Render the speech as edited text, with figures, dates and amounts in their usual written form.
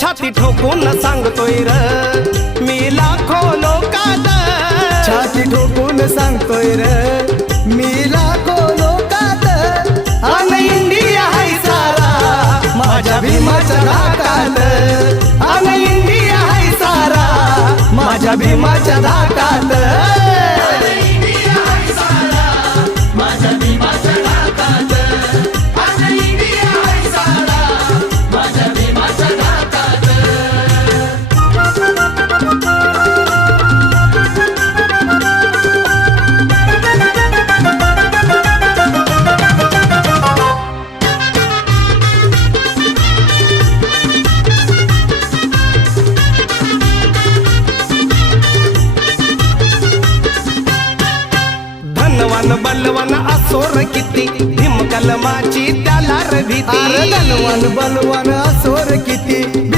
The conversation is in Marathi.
छाती ठोकून सांगतोय र मी लाखो लोकात, छाती ठोकून सांगतोय र मी लाखो लोकात, अन इंडिया हाय सारा माझ्या भीमाच्या धाकात, अन इंडिया हाय सारा माझ्या भीमाच्या धाकात. धनवान बलवान असोर किती भीम कलमाची त्याला रे भीती. अरे धनवान बलवान असोर किती